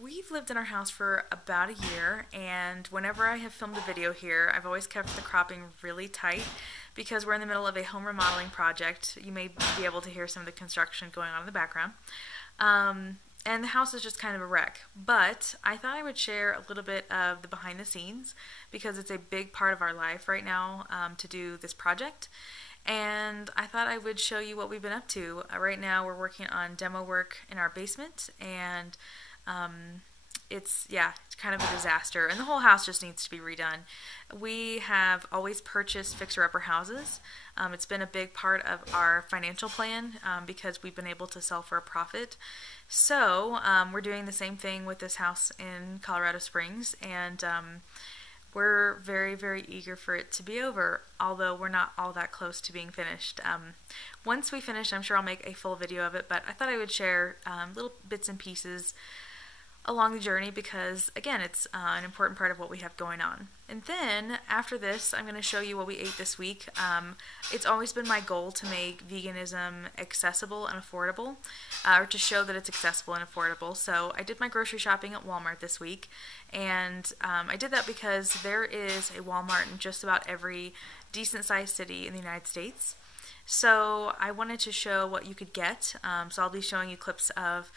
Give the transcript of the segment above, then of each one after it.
We've lived in our house for about a year, and whenever I have filmed a video here, I've always kept the cropping really tight because we're in the middle of a home remodeling project. You may be able to hear some of the construction going on in the background. And the house is just kind of a wreck. But I thought I would share a little bit of the behind the scenes because it's a big part of our life right now to do this project. And I thought I would show you what we've been up to. Right now we're working on demo work in our basement, and it's kind of a disaster, and the whole house just needs to be redone. We have always purchased fixer-upper houses. It's been a big part of our financial plan because we've been able to sell for a profit. So we're doing the same thing with this house in Colorado Springs, and we're very, very eager for it to be over, although we're not all that close to being finished. Once we finish, I'm sure I'll make a full video of it, but I thought I would share little bits and pieces along the journey because, again, it's an important part of what we have going on. And then, after this, I'm going to show you what we ate this week. It's always been my goal to make veganism accessible and affordable, or to show that it's accessible and affordable. So I did my grocery shopping at Walmart this week, and I did that because there is a Walmart in just about every decent-sized city in the United States. So I wanted to show what you could get. So I'll be showing you clips of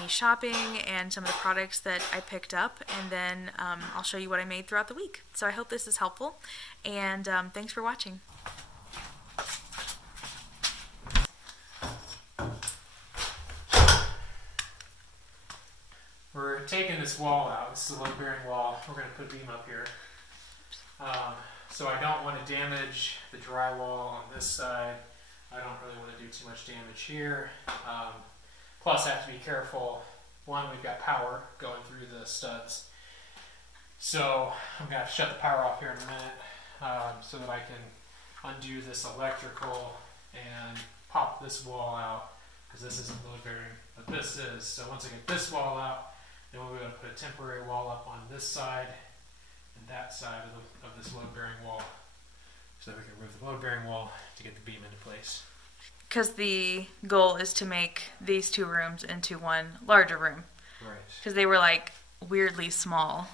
me shopping and some of the products that I picked up, and then I'll show you what I made throughout the week. So I hope this is helpful, and thanks for watching. We're taking this wall out. This is a load-bearing wall. We're going to put a beam up here. So I don't want to damage the drywall on this side. I don't really want to do too much damage here. Plus, I have to be careful. One, we've got power going through the studs. So I'm going to have to shut the power off here in a minute so that I can undo this electrical and pop this wall out, because this isn't load bearing, but this is. So once I get this wall out, then we'll be able to put a temporary wall up on this side and that side of this load bearing wall, so that we can remove the load bearing wall to get the beam into place. Because the goal is to make these two rooms into one larger room. Right. Because they were like weirdly small.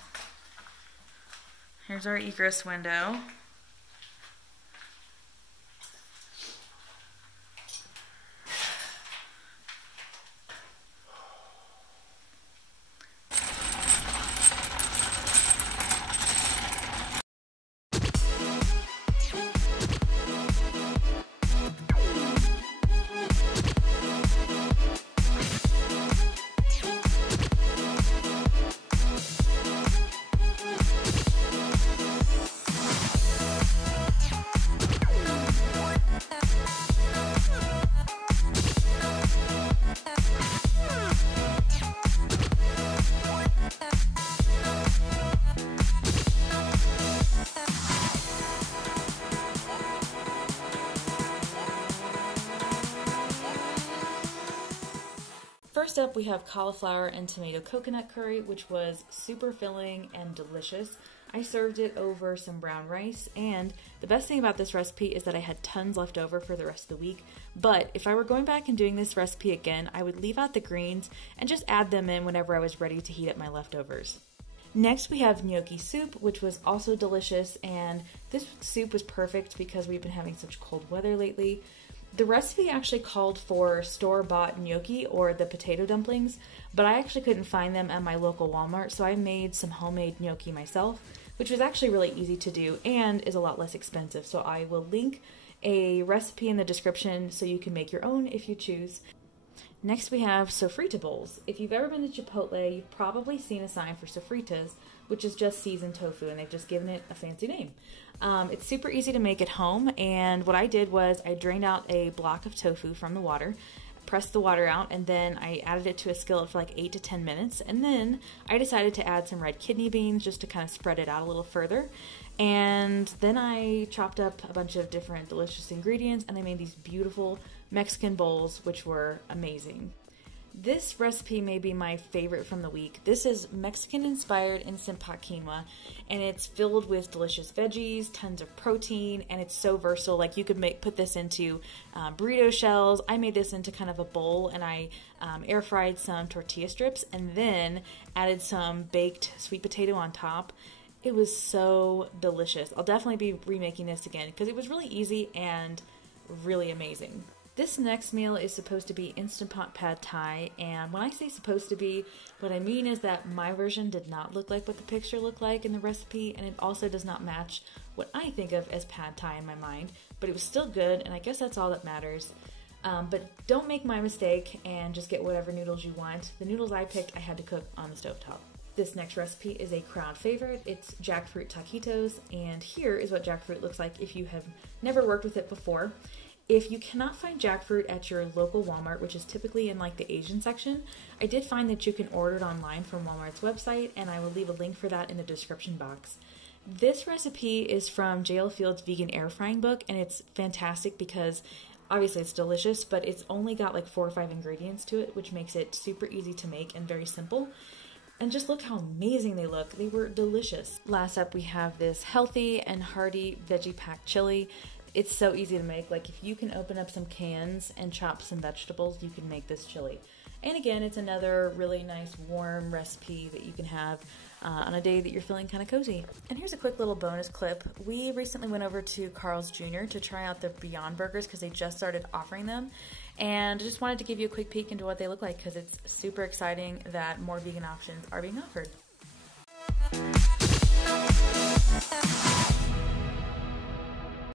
Here's our egress window. First up, we have cauliflower and tomato coconut curry, which was super filling and delicious. I served it over some brown rice, and the best thing about this recipe is that I had tons left over for the rest of the week. But if I were going back and doing this recipe again, I would leave out the greens and just add them in whenever I was ready to heat up my leftovers. Next, we have gnocchi soup, which was also delicious, and this soup was perfect because we've been having such cold weather lately. The recipe actually called for store-bought gnocchi, or the potato dumplings, but I actually couldn't find them at my local Walmart, so I made some homemade gnocchi myself, which was actually really easy to do and is a lot less expensive. So I will link a recipe in the description so you can make your own if you choose. Next, we have sofrita bowls. If you've ever been to Chipotle, you've probably seen a sign for sofritas, which is just seasoned tofu, and they've just given it a fancy name. It's super easy to make at home, and what I did was I drained out a block of tofu from the water, pressed the water out, and then I added it to a skillet for like 8 to 10 minutes, and then I decided to add some red kidney beans just to kind of spread it out a little further. And then I chopped up a bunch of different delicious ingredients, and I made these beautiful Mexican bowls, which were amazing. This recipe may be my favorite from the week. This is Mexican-inspired Instant Pot quinoa, and it's filled with delicious veggies, tons of protein, and it's so versatile. Like, you could put this into burrito shells. I made this into kind of a bowl, and I air fried some tortilla strips and then added some baked sweet potato on top. It was so delicious. I'll definitely be remaking this again because it was really easy and really amazing. This next meal is supposed to be Instant Pot Pad Thai, and when I say supposed to be, what I mean is that my version did not look like what the picture looked like in the recipe, and it also does not match what I think of as Pad Thai in my mind, but it was still good, and I guess that's all that matters. But don't make my mistake and just get whatever noodles you want. The noodles I picked, I had to cook on the stovetop. This next recipe is a crowd favorite. It's jackfruit taquitos, and here is what jackfruit looks like if you have never worked with it before. If you cannot find jackfruit at your local Walmart, which is typically in like the Asian section, I did find that you can order it online from Walmart's website, and I will leave a link for that in the description box. This recipe is from JL Field's vegan air frying book, and it's fantastic because obviously it's delicious, but it's only got like 4 or 5 ingredients to it, which makes it super easy to make and very simple. And just look how amazing they look. They were delicious. Last up, we have this healthy and hearty veggie packed chili. It's so easy to make. Like, if you can open up some cans and chop some vegetables, you can make this chili. And again, it's another really nice warm recipe that you can have on a day that you're feeling kind of cozy. And here's a quick little bonus clip. We recently went over to Carl's Jr. to try out the Beyond Burgers because they just started offering them. And I just wanted to give you a quick peek into what they look like because it's super exciting that more vegan options are being offered.